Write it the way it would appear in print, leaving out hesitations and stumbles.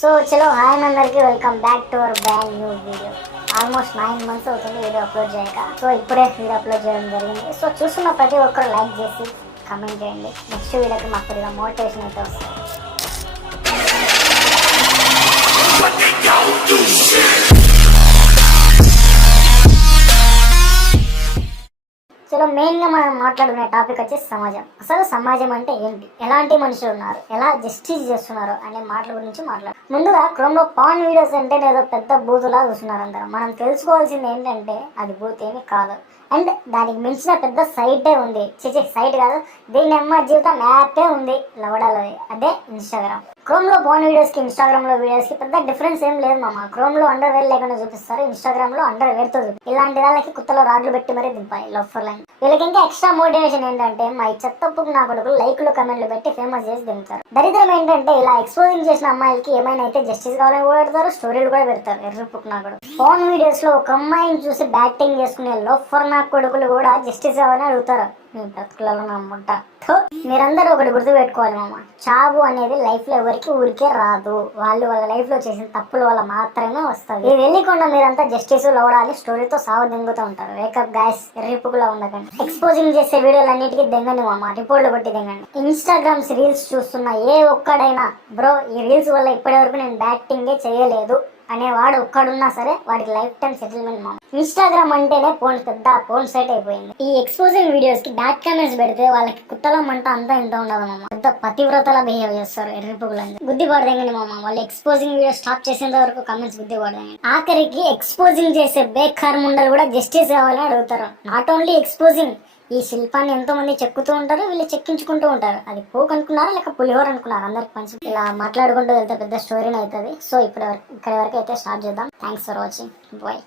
So చలో hi అందరికి welcome back to our brand new video. Almost 9 months అవుతుంది video upload చేయక. So ఇప్పుడే వీడియో అప్లోడ్ చేయడం జరిగింది. సో చూస్తున్న ప్రతి ఒక్కరు లైక్ చేసి కమెంట్ చేయండి. నెక్స్ట్ వీడియోకి మాకు కొద్దిగా మోటివేషన్ అయితే వస్తుంది. చలో మెయిన్గా మనం మాట్లాడుకునే టాపిక్ వచ్చేసి సమాజం. అసలు సమాజం అంటే ఏంటి, ఎలాంటి మనుషులు ఉన్నారు, ఎలా జస్టిస్ చేస్తున్నారు అనే మాటల గురించి ముందుగా క్రోమ్లో పాన్ వీడియోస్ అంటే ఏదో పెద్ద బూతులా చూస్తున్నారు అందరూ. మనం తెలుసుకోవాల్సింది ఏంటంటే అది బూత్ ఏమి కాదు, అండ్ దానికి మించిన పెద్ద సైటే ఉంది. సైట్ కాదు, దీని అమ్మ జీవితం యాపే ఉంది లవడాలది, అదే ఇన్స్టాగ్రామ్. క్రోమ్లో పాన్ వీడియోస్కి ఇన్స్టాగ్రామ్లో వీడియోస్కి పెద్ద డిఫరెన్స్ ఏం లేదు మామ. క్రోమ్లో అండర్ వేర్ లేకుండా చూపిస్తారు, ఇన్స్టాగ్రామ్లో అండర్ వేర్తో చూపిస్తారు. ఇలాంటి వాళ్ళకి కుత్తలో రాడ్లు పెట్టి మరీ దింపాయి లవ్ ఫర్ లైన్. వీళ్ళకి ఇంకా ఎక్స్ట్రా మోటివేషన్ ఏంటంటే మా ఈ చెత్తప్పుకు నా కొడుకులు లైక్లు కమెంట్లు పెట్టి ఫేమస్ చేసి దింపుతారు. దరిద్రం ఏంటంటే ఇలా ఎక్స్పోజింగ్ చేసిన అమ్మాయిలకి ఏమైనా అయితే జస్టిస్ కావాలని కూడా పెడతారు, స్టోరీలు కూడా పెడతారు. ఎర్రపుకు నా కొడుకు పాన్ వీడియోస్ లో ఒక అమ్మాయిని చూసి బ్యాటింగ్ చేసుకునే లవ్ ఫర్ నా కొడుకులు కూడా జస్టిస్ కావాలని అడుగుతారు. మీ బ్రతుకులలో నమ్ముంట. మీరందరూ ఒకటి గుర్తు పెట్టుకోవాలి మామ, చావు అనేది లైఫ్ లో ఎవరికి ఊరికే రాదు. వాళ్ళు వాళ్ళ లైఫ్ లో చేసిన తప్పుల వల్ల మాత్రమే వస్తుంది. ఇది వెళ్ళకుండా మీరంతా జస్టిస్ లవడాలి స్టోరీతో సాగు దెంగుతూ ఉంటారు. వేకప్ గాయస్, ఎర్రిపుకులా ఉండకండి. ఎక్స్పోజింగ్ చేసే వీడియోలు అన్నిటికీ దెంగండి మామ, రిపోర్ట్లు కొట్టి దెంగండి. ఇన్స్టాగ్రామ్స్ రీల్స్ చూస్తున్న ఏ ఒక్కడైనా బ్రో ఈ రీల్స్ వల్ల ఇప్పటి వరకు నేను బ్యాటింగే చేయలేదు అనేవాడు ఒక్కడున్నా సరే వాడికి లైఫ్ టైం సెటిల్మెంట్ మామ. ఇన్స్టాగ్రామ్ అంటేనే పెద్ద ఫోన్ సైట్ అయిపోయింది. ఈ ఎక్స్పోజింగ్ వీడియోస్ కి బ్యాడ్ కామెంట్స్ పెడితే వాళ్ళకి కుట్టల మంట అంతా ఇంత ఉండదు మామ. పెద్ద పతివ్రతలా బిహేవ్ చేస్తారు ఎర్రిపుగులని. బుద్ధి పడదండి మామ, వాళ్ళు ఎక్స్పోజింగ్ వీడియో స్టాప్ చేసేంత వరకు కమెంట్స్ బుద్ధి పడదండి. ఆఖరికి ఎక్స్పోజింగ్ చేసే బేకార్ ముండలు కూడా జస్టిస్ కావాలని అడుగుతారు. నాట్ ఓన్లీ ఎక్స్పోజింగ్, ఈ శిల్పాన్ని ఎంతో మంది చెక్కుతూ ఉంటారు, వీళ్ళు చెక్కించుకుంటూ ఉంటారు. అది పోక్ అనుకున్నారా లేక పులిహోర అనుకున్నారు అందరికి పంచి. ఇలా మాట్లాడుకుంటూ వెళ్తే పెద్ద స్టోరీని అవుతుంది. సో ఇక్కడ వరకు అయితే స్టార్ట్ చేద్దాం. Thanks for watching, bye.